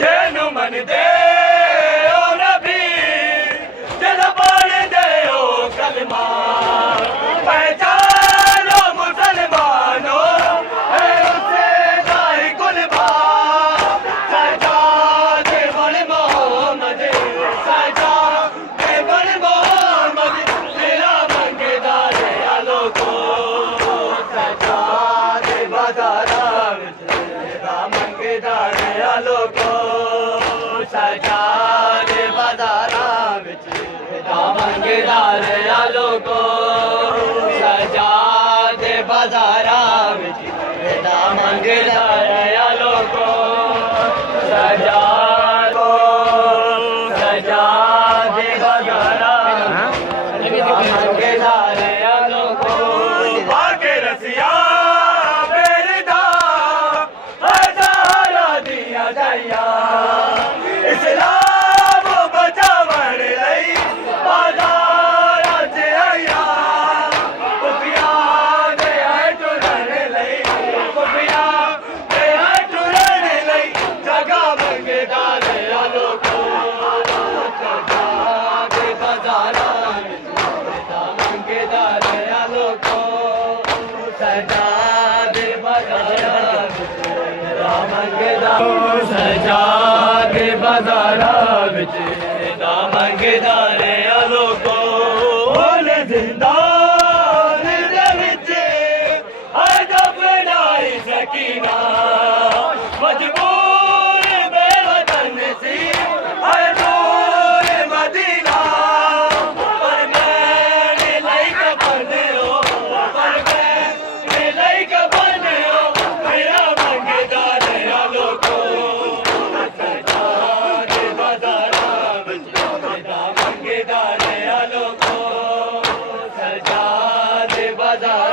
जेनु मन दे ओ नबी जल पढ़ दे ओ कलमा पहचानो मुसलमानों है उससे जाए कुलबा सजाद बन मोहम्मद सजाद बन मोहम्मद तेरा मंगेदार आलो को सजाद बाजारा मंगेदार आलो को सजा दे बाजारा विच मंगेदार आलो को सजा दे बाजारा विच मंगेदार आलो को सजा दे बाजारा मंगेदार आलो को आके रसिया इस्लाम बचावन लई बाजार च आया कुफिया दे टुरन लई कुफिया दे टुरन लई जगह मंगेदार आलो को सजा दे बाजारा मंगेदार आलो को सजा दे बाजारा सजा दे बाजारा विच मंगेदार आलो को बोले जिंदान दे विच अजब नाई सकीना मजबूर बेवतन सी हजूर मदीना पर मैंने लाई कफन हो पर मैंने लाई कफन हो मेरा मंगेदार आलो को मंगेदार आलो को सजा दे बाजार